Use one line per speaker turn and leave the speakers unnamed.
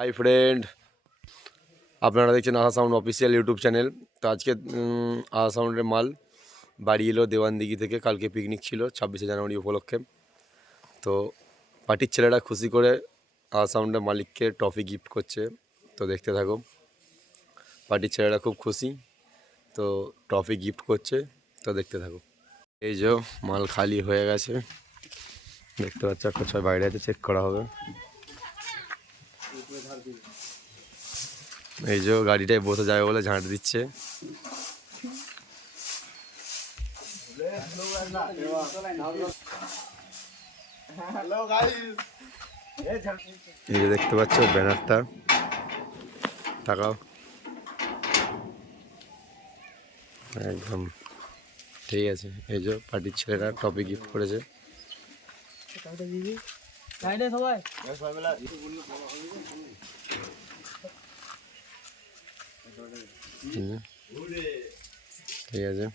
Hi friend আপনারা দেখছেন আহা সাউন্ড অফিসিয়াল ইউটিউব চ্যানেল তো আজকে আহা সাউন্ডের মাল বাড়ি এলো দেওয়ানদিঘি থেকে। কালকে পিকনিক ছিল ছাব্বিশে জানুয়ারি উপলক্ষে। তো পার্টির ছেলেরা খুশি করে আহা সাউন্ডের মালিককে ট্রফি গিফট করছে। তো দেখতে থাকো। পার্টির ছেলেরা খুব খুশি। তো ট্রফি গিফট করছে। তো দেখতে থাকো। এই যে মাল খালি হয়ে গেছে। দেখতে পাচ্ছ, একটা ছয় বাইরে আছে চেক করা হবে। এই যে গাড়িটায় বসে যাবে বলে ঝাঁট দিচ্ছে। এই যে দেখতে পাচ্ছ ব্যানারটা। তাকাও। একদম। ঠিক আছে। এই যে পার্টির ছেলেরা টপিক গিফট করেছে।
সাইডে সবাই
হুম। ঠিক আছে